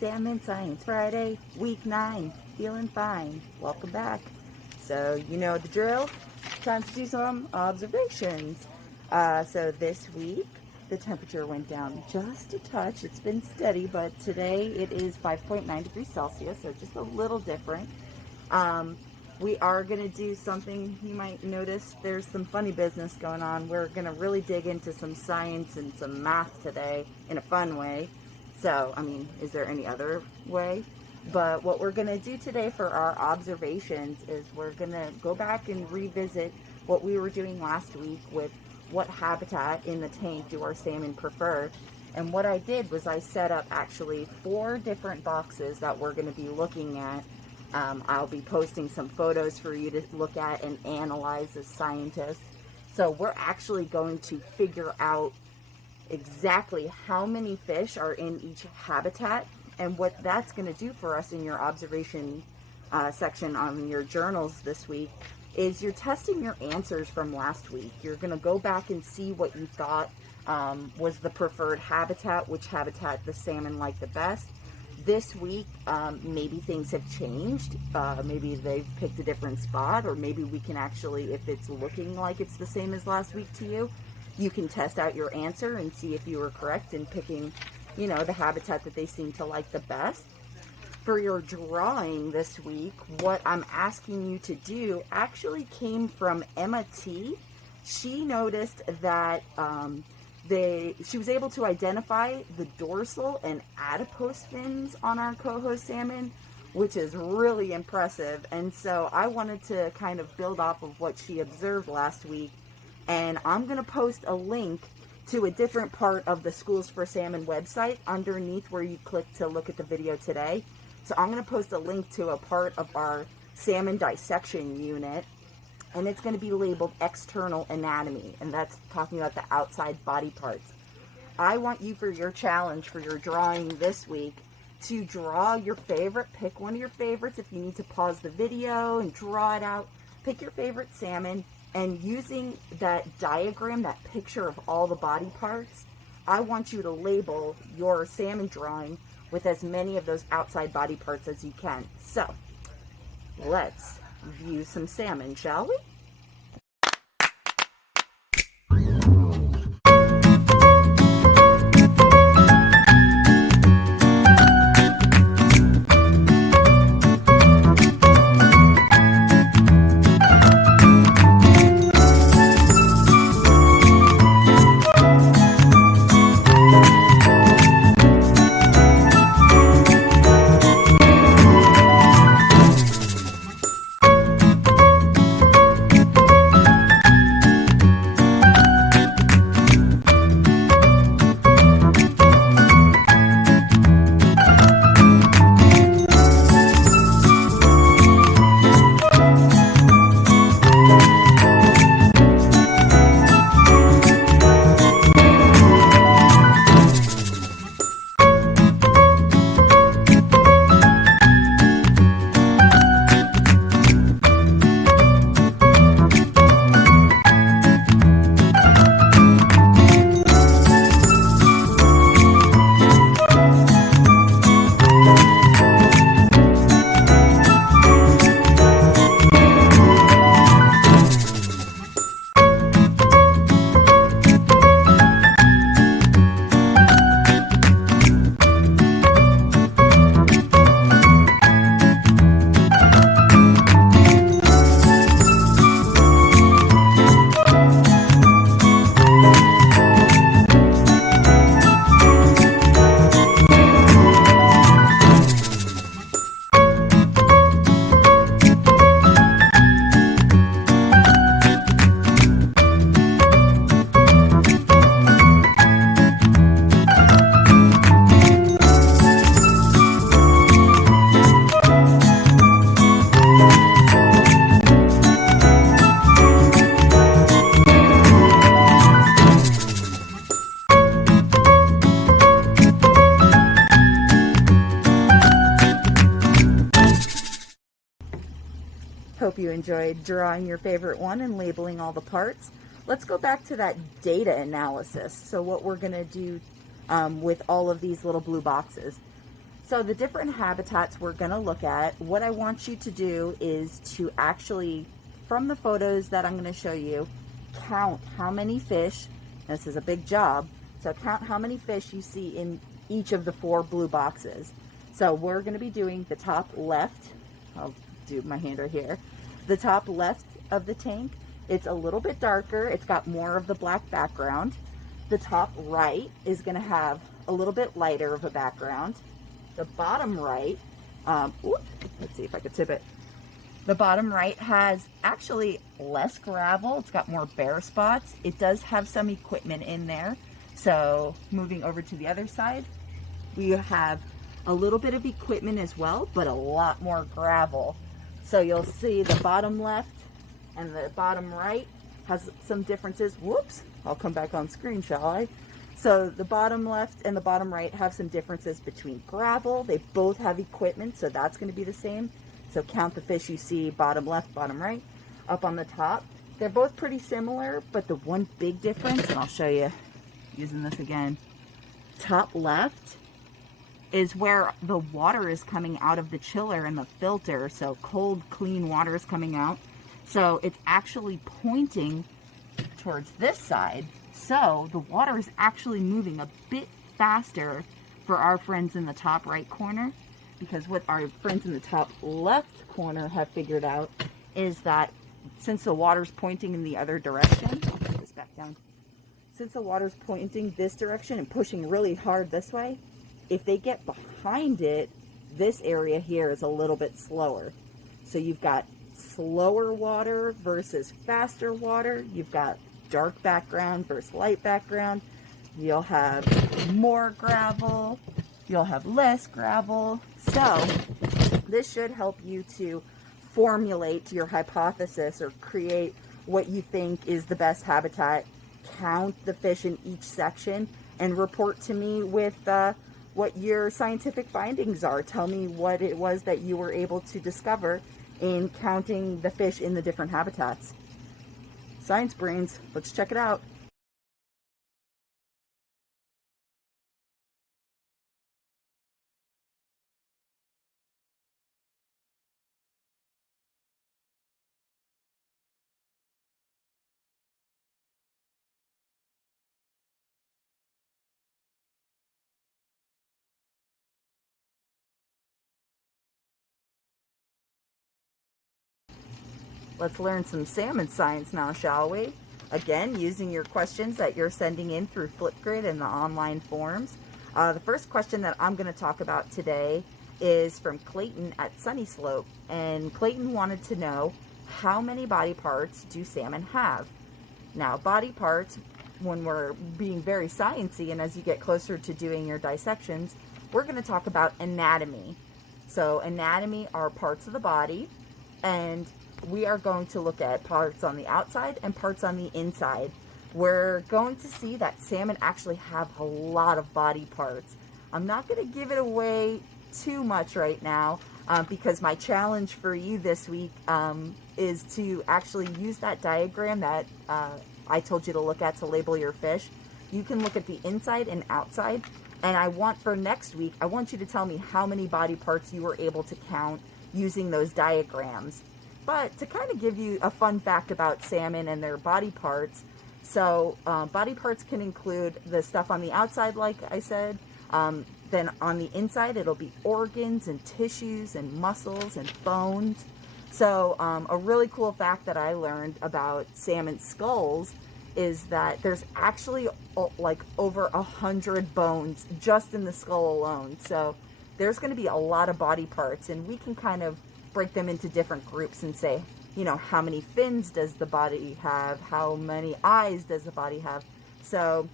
Salmon Science Friday, week 9, feeling fine. Welcome back. So you know the drill. It's time to do some observations. So this week, the temperature went down just a touch. It's been steady, but today it is 5.9 degrees Celsius, so just a little different. We are going to do something, you might notice there's some funny business going on. We're going to really dig into some science and some math today in a fun way. So, I mean, is there any other way? But what we're going to do today for our observations is we're going to go back and revisit what we were doing last week with what habitat in the tank do our salmon prefer. And what I did was I set up actually 4 different boxes that we're going to be looking at. I'll be posting some photos for you to look at and analyze as scientists. So we're actually going to figure out exactly how many fish are in each habitat, and what that's going to do for us in your observation section on your journals this week is you're testing your answers from last week. You're going to go back and see what you thought was the preferred habitat, which habitat the salmon like the best. This week, maybe things have changed. Maybe they've picked a different spot, or maybe we can actually, if it's looking like it's the same as last week to you, you can test out your answer and see if you were correct in picking, you know, the habitat that they seem to like the best. For your drawing this week, what I'm asking you to do actually came from Emma T. She noticed that she was able to identify the dorsal and adipose fins on our coho salmon, which is really impressive. And so I wanted to kind of build off of what she observed last week. And I'm going to post a link to a different part of the Schools for Salmon website underneath where you click to look at the video today. So I'm going to post a link to a part of our salmon dissection unit, and it's going to be labeled external anatomy, and that's talking about the outside body parts. I want you, for your challenge for your drawing this week, to draw your favorite. Pick one of your favorites. If you need to pause the video and draw it out, pick your favorite salmon. And using that diagram, that picture of all the body parts, I want you to label your salmon drawing with as many of those outside body parts as you can. So, let's view some salmon, shall we? Hope you enjoyed drawing your favorite one and labeling all the parts. Let's go back to that data analysis. So what we're going to do with all of these little blue boxes. So the different habitats we're going to look at, what I want you to do is to actually, from the photos that I'm going to show you, count how many fish. This is a big job. So count how many fish you see in each of the 4 blue boxes. So we're going to be doing the top left. I'll do my hand right here. The top left of the tank, it's a little bit darker. It's got more of the black background. The top right is going to have a little bit lighter of a background. The bottom right, let's see if I could tip it. The bottom right has actually less gravel. It's got more bare spots. It does have some equipment in there. So moving over to the other side, we have a little bit of equipment as well, but a lot more gravel. So you'll see the bottom left and the bottom right has some differences. Whoops, I'll come back on screen, shall I? So the bottom left and the bottom right have some differences between gravel. They both have equipment, so that's going to be the same. So count the fish you see bottom left, bottom right. Up on the top, they're both pretty similar, but the one big difference, and I'll show you using this again, top left is where the water is coming out of the chiller and the filter. So cold, clean water is coming out. So it's actually pointing towards this side. So the water is actually moving a bit faster for our friends in the top right corner, because what our friends in the top left corner have figured out is that since the water's pointing in the other direction, I'll put this back down. Since the water's pointing this direction and pushing really hard this way, if they get behind it, this area here is a little bit slower. So you've got slower water versus faster water. You've got dark background versus light background. You'll have more gravel. You'll have less gravel. So this should help you to formulate your hypothesis or create what you think is the best habitat. Count the fish in each section and report to me with what your scientific findings are. Tell me what it was that you were able to discover in counting the fish in the different habitats. Science brains, let's check it out. Let's learn some salmon science now, shall we? Again, using your questions that you're sending in through Flipgrid and the online forums. The first question that I'm going to talk about today is from Clayton at Sunny Slope. And Clayton wanted to know, how many body parts do salmon have? Now, body parts, when we're being very sciencey and as you get closer to doing your dissections, we're going to talk about anatomy. So anatomy are parts of the body, and we are going to look at parts on the outside and parts on the inside. We're going to see that salmon actually have a lot of body parts. I'm not going to give it away too much right now because my challenge for you this week is to actually use that diagram that I told you to look at to label your fish. You can look at the inside and outside, and I want for next week, I want you to tell me how many body parts you were able to count using those diagrams. But to kind of give you a fun fact about salmon and their body parts, so body parts can include the stuff on the outside, like I said. Then on the inside, it'll be organs and tissues and muscles and bones. So a really cool fact that I learned about salmon skulls is that there's actually like over 100 bones just in the skull alone. So there's going to be a lot of body parts, and we can kind of break them into different groups and say, you know, how many fins does the body have? How many eyes does the body have? So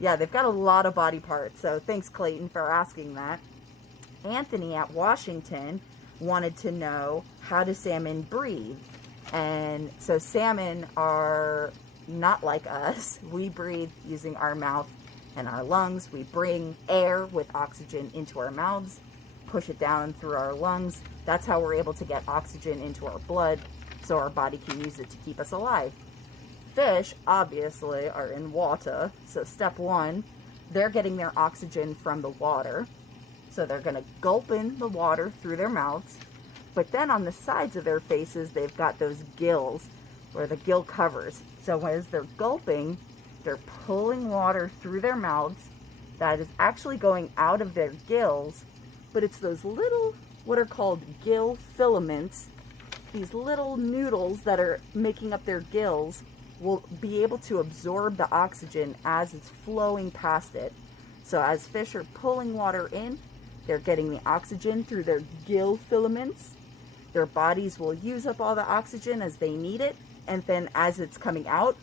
yeah, they've got a lot of body parts. So thanks, Clayton, for asking that. Anthony at Washington wanted to know, how do salmon breathe? And so salmon are not like us. We breathe using our mouth and our lungs. We bring air with oxygen into our mouths, push it down through our lungs. That's how we're able to get oxygen into our blood so our body can use it to keep us alive. Fish, obviously, are in water. So step one, they're getting their oxygen from the water. So they're going to gulp in the water through their mouths. But then on the sides of their faces, they've got those gills, or the gill covers. So as they're gulping, they're pulling water through their mouths that is actually going out of their gills, but it's those little, what are called gill filaments, these little noodles that are making up their gills will be able to absorb the oxygen as it's flowing past it. So as fish are pulling water in, they're getting the oxygen through their gill filaments. Their bodies will use up all the oxygen as they need it, and then as it's coming out,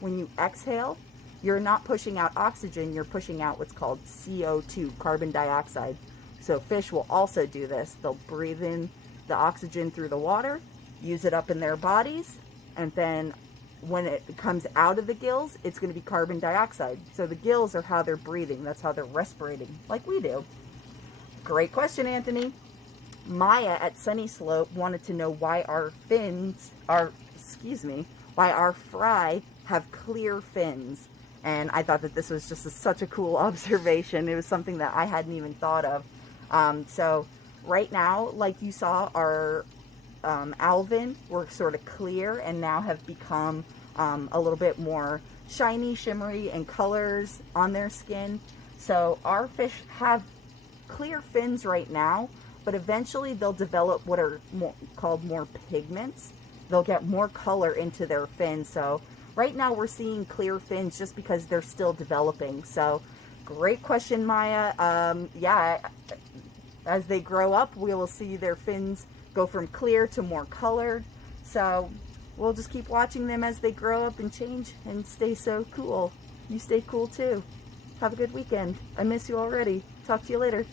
when you exhale, you're not pushing out oxygen, you're pushing out what's called CO2, carbon dioxide. So fish will also do this. They'll breathe in the oxygen through the water, use it up in their bodies, and then when it comes out of the gills, it's going to be carbon dioxide. So the gills are how they're breathing. That's how they're respirating, like we do. Great question, Anthony. Maya at Sunny Slope wanted to know why our why our fry have clear fins. And I thought that this was just such a cool observation. It was something that I hadn't even thought of. So right now, like you saw, our alvin were sort of clear and now have become a little bit more shiny, shimmery, and colors on their skin. So our fish have clear fins right now, but eventually they'll develop what are called more pigments. They'll get more color into their fins. So right now we're seeing clear fins just because they're still developing. So great question, Maya. Yeah, as they grow up, we will see their fins go from clear to more colored. So we'll just keep watching them as they grow up and change and stay so cool. You stay cool too. Have a good weekend. I miss you already. Talk to you later.